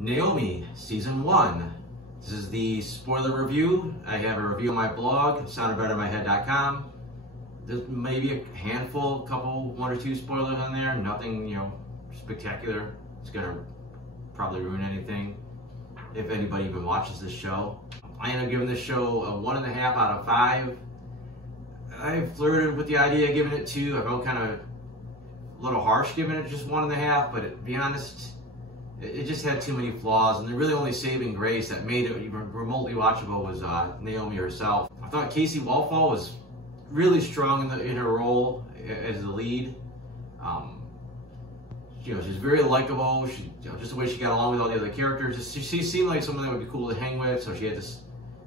Naomi, Season 1. This is the spoiler review. I have a review on my blog, soundedbetterinmyhead.com. There's maybe a handful, one or two spoilers on there. Nothing, spectacular. It's gonna probably ruin anything if anybody even watches this show. I end up giving this show a 1.5 out of 5. I flirted with the idea of giving it 2. I felt kind of a little harsh giving it just 1.5, but to be honest, it just had too many flaws, and the really only saving grace that made it even remotely watchable was Naomi herself. I thought Casey Waldfall was really strong in her role as the lead. She's very likable. Just the way she got along with all the other characters. She seemed like someone that would be cool to hang with. So she had this.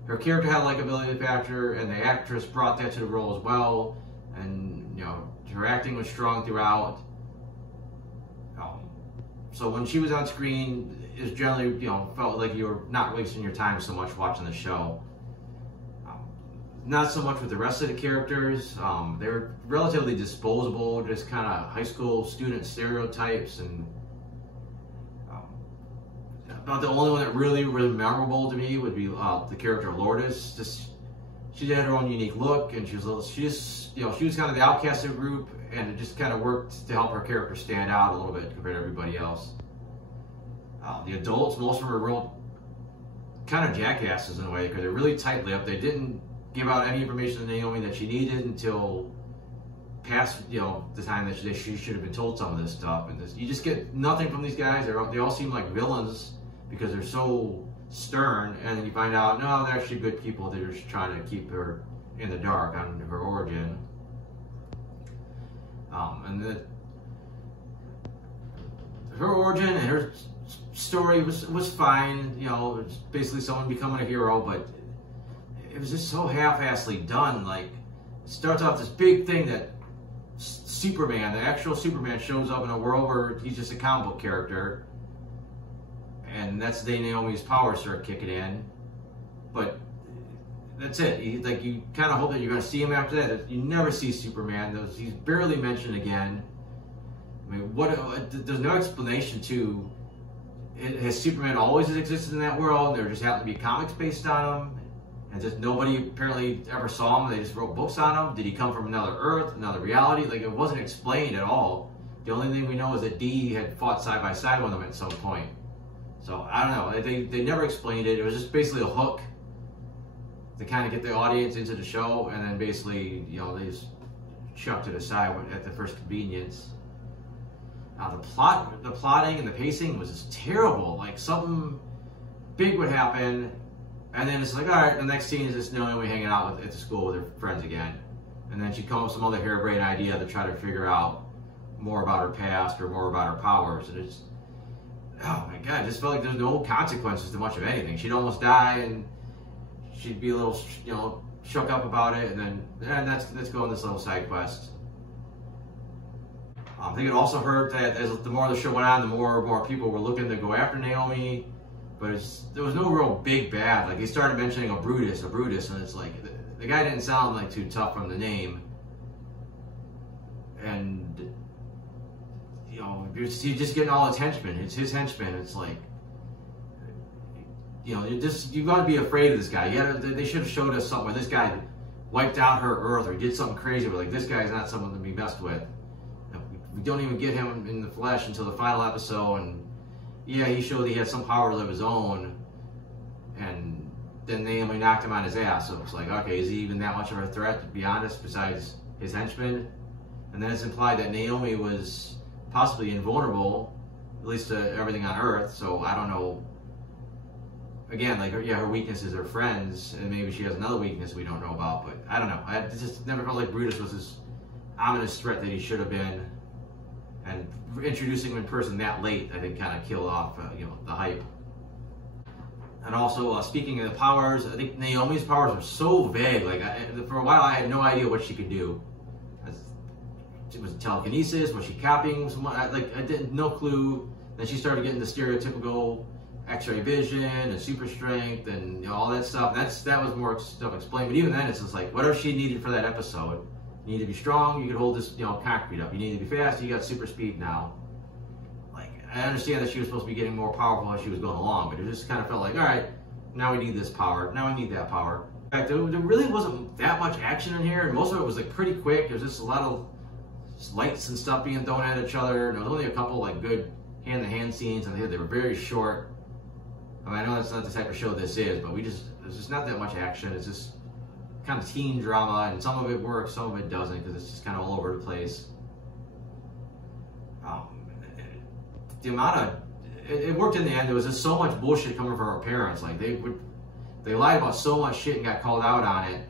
Her character had a likability factor, and the actress brought that to the role as well. And her acting was strong throughout. So when she was on screen, it generally felt like you were not wasting your time so much watching the show. Not so much with the rest of the characters. They were relatively disposable, just kind of high school student stereotypes, and about the only one that really memorable to me would be the character Lourdes. She had her own unique look, and she was kind of the outcast of the group, and it just kind of worked to help her character stand out a little bit compared to everybody else. The adults, most of them were real kind of jackasses in a way, because they're really tight-lipped. They didn't give out any information to Naomi that she needed until past the time that she should have been told some of this stuff. And you just get nothing from these guys. They all seem like villains because they're so stern, and then you find out, no, they're actually good people. They're just trying to keep her in the dark on her origin. Her origin and her story was fine. It's basically someone becoming a hero, but it was just so half-assedly done. Like, it starts off this big thing that Superman, the actual Superman, shows up in a world where he's just a comic book character, and that's the day Naomi's powers start kicking in. But that's it. You kind of hope that you're going to see him after that. You never see Superman. He's barely mentioned again. I mean, there's no explanation to it. Has Superman always existed in that world? There just happened to be comics based on him, and just nobody apparently ever saw him. They just wrote books on him. Did he come from another Earth, another reality? Like, it wasn't explained at all. The only thing we know is that Dee had fought side by side with him at some point. So I don't know. They never explained it. It was just basically a hook to kind of get the audience into the show, and then basically they just chucked it aside at the first convenience. The plotting and the pacing was just terrible. Like, something big would happen, and then it's like, all right, the next scene is just Naomi hanging out at the school with her friends again. And then she'd come up with some other harebrained idea to try to figure out more about her past or more about her powers. And it's, oh my God, it just felt like there's no consequences to much of anything. She'd almost die, and she'd be a little, shook up about it, and then let's go on this little side quest. I think it also hurt that as the more the show went on, the more people were looking to go after Naomi. But there was no real big bad. Like, they started mentioning a Brutus, and it's like, the guy didn't sound like too tough from the name. And, you're just getting all his henchmen. It's his henchmen. It's like, you got to be afraid of this guy. They should have showed us something where this guy wiped out her Earth or did something crazy. We're like, this guy's not someone to be messed with. We don't even get him in the flesh until the final episode, and yeah, he showed he had some powers of his own, and then Naomi knocked him on his ass. So it's like, okay, is he even that much of a threat, to be honest, besides his henchmen? And then it's implied that Naomi was possibly invulnerable, at least to everything on Earth. So I don't know. Again, like, her weakness is her friends, and maybe she has another weakness we don't know about. But I don't know. I just never felt like Brutus was this ominous threat that he should have been. And introducing him in person that late, I think, kind of killed off, the hype. And also, speaking of the powers, I think Naomi's powers were so vague. Like, for a while, I had no idea what she could do. Was it telekinesis? Was she copying someone? I didn't, no clue. Then she started getting the stereotypical X-ray vision and super strength and all that stuff. That was more stuff explained. But even then, it's just like, whatever she needed for that episode. You need to be strong, you could hold this, concrete up. You need to be fast, you got super speed now. Like, I understand that she was supposed to be getting more powerful as she was going along, but it just kind of felt like, all right, now we need this power, now we need that power. In fact, there really wasn't that much action in here, and most of it was like pretty quick. There was just a lot of lights and stuff being thrown at each other, and there was only a couple like good hand-to-hand scenes, and they were very short. I mean, I know that's not the type of show this is, but there's just not that much action. It's just kind of teen drama, and some of it works, some of it doesn't, because it's just kind of all over the place. The amount of it worked in the end. There was just so much bullshit coming from her parents. Like they lied about so much shit and got called out on it,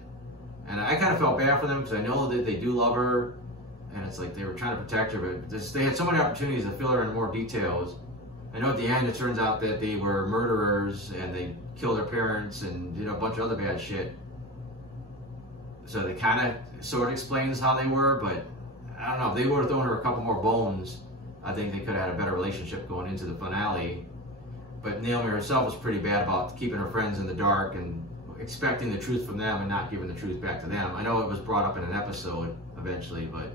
and I kind of felt bad for them because I know that they do love her, and it's like they were trying to protect her, but they had so many opportunities to fill her in more details. I know at the end it turns out that they were murderers and they killed their parents and did a bunch of other bad shit. So they kind of sort of explains how they were, but I don't know, if they would have thrown her a couple more bones, I think they could have had a better relationship going into the finale. But Naomi herself was pretty bad about keeping her friends in the dark and expecting the truth from them and not giving the truth back to them. I know it was brought up in an episode eventually, but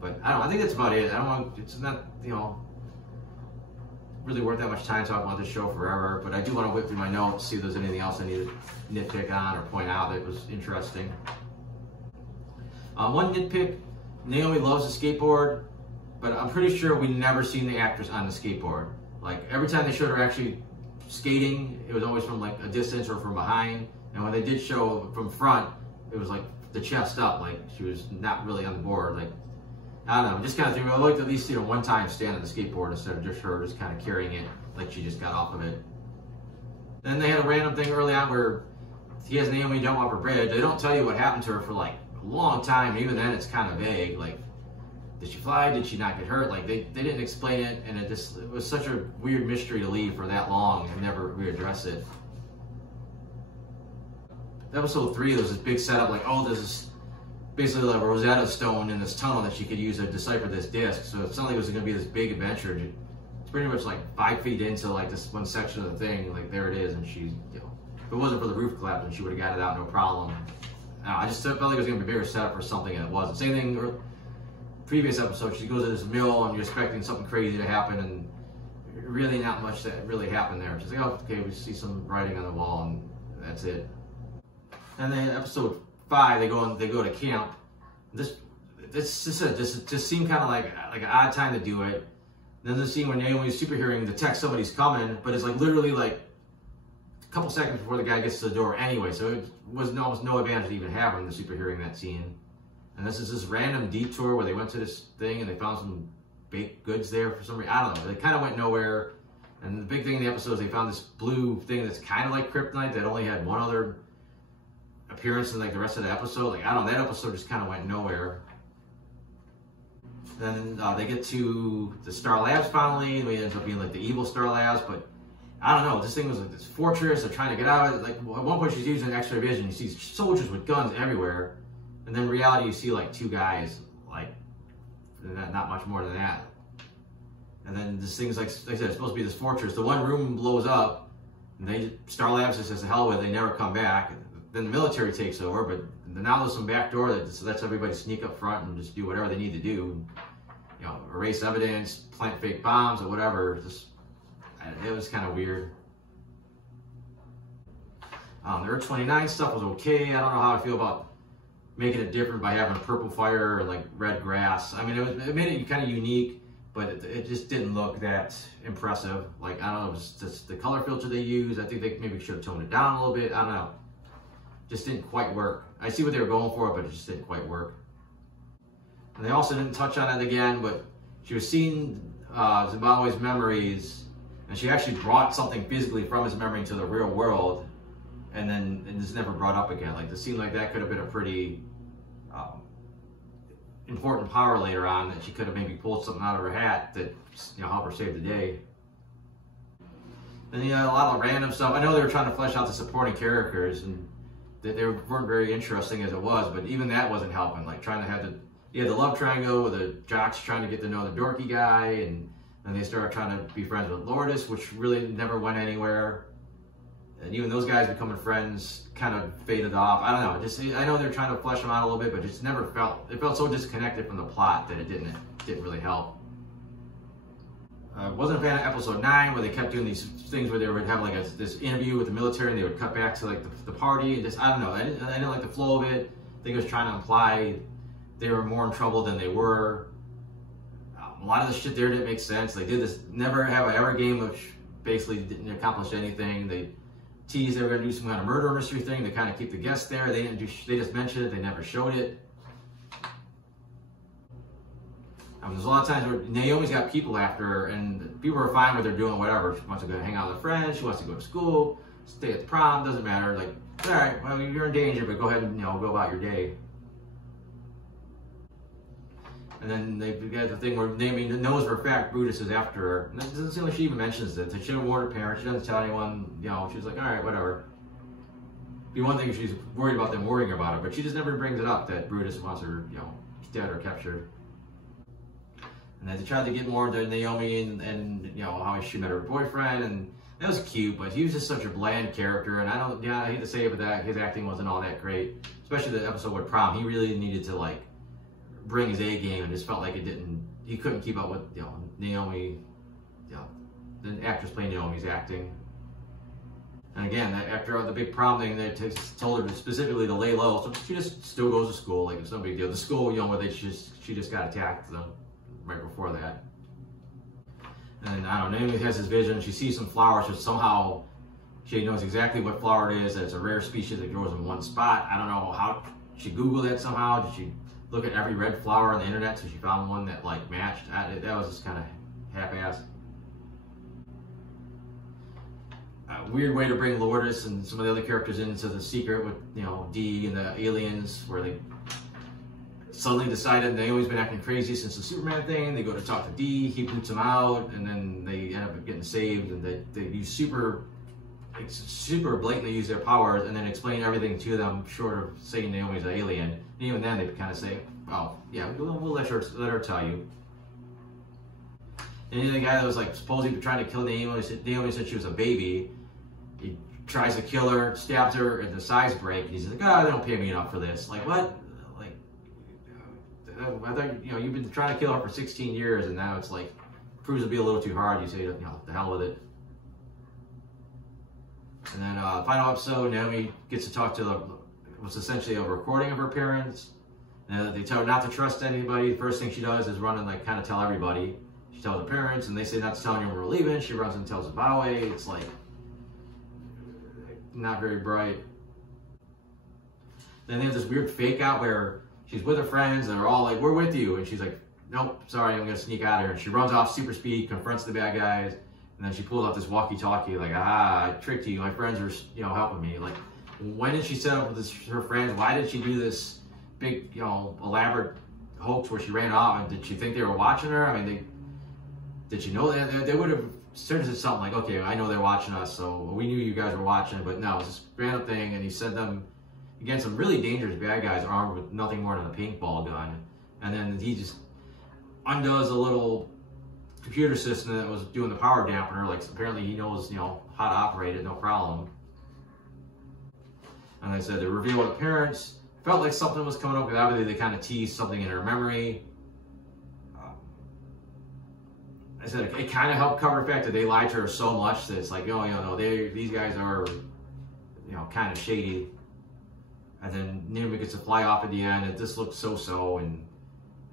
I don't know, I think that's about it. It's not, you know, really worth that much time talking about this show forever, but I do want to whip through my notes, see if there's anything else I need to nitpick on or point out that was interesting. One nitpick, Naomi loves the skateboard, but I'm pretty sure we never seen the actress on the skateboard. Like every time they showed her actually skating, it was always from like a distance or from behind, and when they did show from front, it was like the chest up, like she was not really on the board. Like, I don't know, just kind of think, I'd like to at least see her one time stand on the skateboard instead of just her just kind of carrying it like she just got off of it. Then they had a random thing early on where he has Naomi jump off her bridge. They don't tell you what happened to her for like a long time. Even then it's kind of vague. Like, did she fly? Did she not get hurt? Like they didn't explain it, and it was such a weird mystery to leave for that long and never readdress it. Episode 3, there was this big setup like, oh, there's this basically like a Rosetta Stone in this tunnel that she could use to decipher this disc. So it sounded like it was going to be this big adventure. It's pretty much like 5 feet into like this one section of the thing. Like there it is, and she, you know, if it wasn't for the roof collapsing, she would have got it out no problem. I just felt like it was going to be a bigger setup for something, and it wasn't. Same thing. Previous episode, she goes to this mill and you're expecting something crazy to happen, and really not much that really happened there. She's like, oh, okay, we see some writing on the wall, and that's it. And then episode 5, they go to camp. This just seemed kind of like an odd time to do it. Then the scene where Naomi's superheroing to text somebody's coming, but it's like literally like a couple seconds before the guy gets to the door anyway. So it was almost no advantage to even having the superheroing that scene. And this is this random detour where they went to this thing and they found some baked goods there for some reason. I don't know. They kind of went nowhere. And the big thing in the episode is they found this blue thing that's kind of like kryptonite that only had one other appearance in like the rest of the episode. Like, I don't know, that episode just kind of went nowhere. Then they get to the Star Labs finally. It ends up being like the evil Star Labs, but I don't know. This thing was like this fortress. They're trying to get out of it. Like at one point she's using X-ray vision. You see soldiers with guns everywhere. And then in reality, you see like 2 guys, like not much more than that. And then this thing's like I said, it's supposed to be this fortress. The one room blows up, and Star Labs just says the hell with it. They never come back. Then the military takes over, but now there's some back door that just lets everybody sneak up front and just do whatever they need to do. You know, erase evidence, plant fake bombs, or whatever. It was kind of weird. The Earth 29 stuff was okay. I don't know how I feel about making it different by having purple fire or like red grass. I mean, it made it kind of unique, but it just didn't look that impressive. Like, I don't know, it was just the color filter they used. I think they maybe should have toned it down a little bit. I don't know. Just didn't quite work. I see what they were going for, but it just didn't quite work. And they also didn't touch on it again, but she was seeing Zimbabwe's memories, and she actually brought something physically from his memory to the real world, and it's never brought up again. Like, it seemed like that could have been a pretty important power later on, that she could have maybe pulled something out of her hat that, you know, help her save the day. And a lot of random stuff. I know they were trying to flesh out the supporting characters, and they weren't very interesting as it was, but even that wasn't helping. Like, trying to have the love triangle with the jocks trying to get to know the dorky guy, and then they started trying to be friends with Lourdes, which really never went anywhere. And even those guys becoming friends kind of faded off. I don't know. I know they're trying to flesh them out a little bit, but it felt so disconnected from the plot that it didn't really help. Wasn't a fan of episode 9 where they kept doing these things where they would have like this interview with the military and they would cut back to like the party and just, I don't know, I didn't like the flow of it. I think it was trying to imply they were more in trouble than they were. A lot of the shit there didn't make sense. They did this never have I ever game, which basically didn't accomplish anything. They teased they were going to do some kind of murder mystery thing to kind of keep the guests there. They didn't do. They just mentioned it. They never showed it. There's a lot of times where Naomi's got people after her, and people are fine with her doing whatever. She wants to go hang out with friends. She wants to go to school, stay at the prom. Doesn't matter. Like, all right, well, you're in danger, but go ahead and go about your day. And then they got the thing where Naomi knows for a fact Brutus is after her. And it doesn't seem like she even mentions it. She didn't warn her parents. She doesn't tell anyone. She's like, all right, whatever. It'd be one thing if she's worried about them worrying about it, but she just never brings it up that Brutus wants her, dead or captured. And then they tried to get more into Naomi and how she met her boyfriend, and that was cute, but he was just such a bland character, and I hate to say it, but that his acting wasn't all that great, especially the episode with prom. He really needed to like bring his A game, and just felt like he couldn't keep up with Naomi, the actress playing Naomi's acting. And again, after the big prom thing, they told her specifically to lay low, so she just still goes to school like it's no big deal. The school, where she just got attacked right before that. And I don't know, Naomi has this vision. She sees some flowers, so somehow she knows exactly what flower it is, that it's a rare species that grows in one spot. I don't know how she Googled it somehow. Did she look at every red flower on the internet so she found one that like matched? That was just kind of half-assed. A weird way to bring Lourdes and some of the other characters into the secret with Dee and the aliens, where they suddenly decided Naomi's been acting crazy since the Superman thing. They go to talk to Dee, he boots them out, and then they end up getting saved, and they use super blatantly use their powers and then explain everything to them, short of saying Naomi's an alien. And even then they kind of say, oh yeah, we'll let her tell you. And the guy that was like supposedly trying to kill Naomi said she was a baby. He tries to kill her, stabs her, and the sides break. And he's like, oh, they don't pay me enough for this. Like, what? I thought you've been trying to kill her for 16 years, and now it's like proves to be a little too hard. You say, the hell with it. And then final episode, Naomi gets to talk to what's essentially a recording of her parents. And they tell her not to trust anybody. First thing she does is run and like kind of tell everybody. She tells her parents, and they say not to tell anyone we're leaving. She runs and tells Abawe. It's like not very bright. Then they have this weird fake out where she's with her friends, and they're all like, we're with you. And she's like, nope, sorry, I'm going to sneak out of here. And she runs off super speed, confronts the bad guys, and then she pulls out this walkie-talkie, like, I tricked you. My friends are, helping me. Like, when did she set up with her friends? Why did she do this big, elaborate hoax where she ran off? And did she think they were watching her? I mean, did she know that? They would have said something like, okay, I know they're watching us, so we knew you guys were watching. But no, it's this random thing, and he sent them against some really dangerous bad guys armed with nothing more than a paintball gun. And then he just undoes a little computer system that was doing the power dampener. Like, apparently he knows, how to operate it, no problem. And like I said, they reveal the parents. Felt like something was coming up, because obviously they kind of teased something in her memory. I said it kind of helped cover the fact that they lied to her so much that it's like, these guys are, kind of shady. And then Naomi gets to fly off at the end. It just looks so-so, and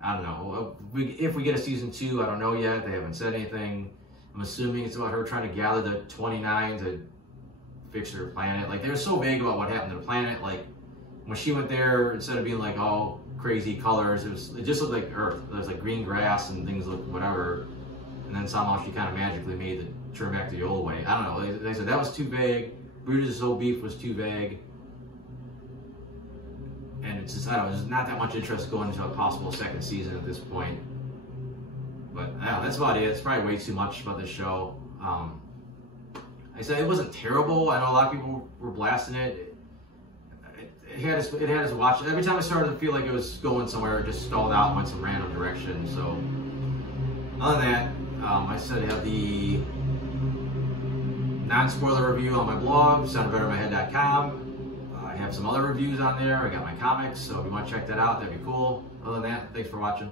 I don't know. If we get a season 2, I don't know yet. They haven't said anything. I'm assuming it's about her trying to gather the 29 to fix her planet. Like, they were so vague about what happened to the planet. Like, when she went there, instead of being like all crazy colors, it just looked like Earth. There was like green grass and things looked whatever. And then somehow she kind of magically made the turn back to the old way. I don't know. They said that was too vague. Brutus' whole beef was too vague. And it's just, I don't know, there's not that much interest going into a possible second season at this point. But yeah, that's about it. It's probably way too much about this show. I said it wasn't terrible. I know a lot of people were blasting it. It had us watch it. Every time I started to feel like it was going somewhere, it just stalled out and went some random direction. So other than that, I said I have the non-spoiler review on my blog, soundbettermyhead.com. I have some other reviews on there. I got my comics, so if you want to check that out, that'd be cool. Other than that, thanks for watching.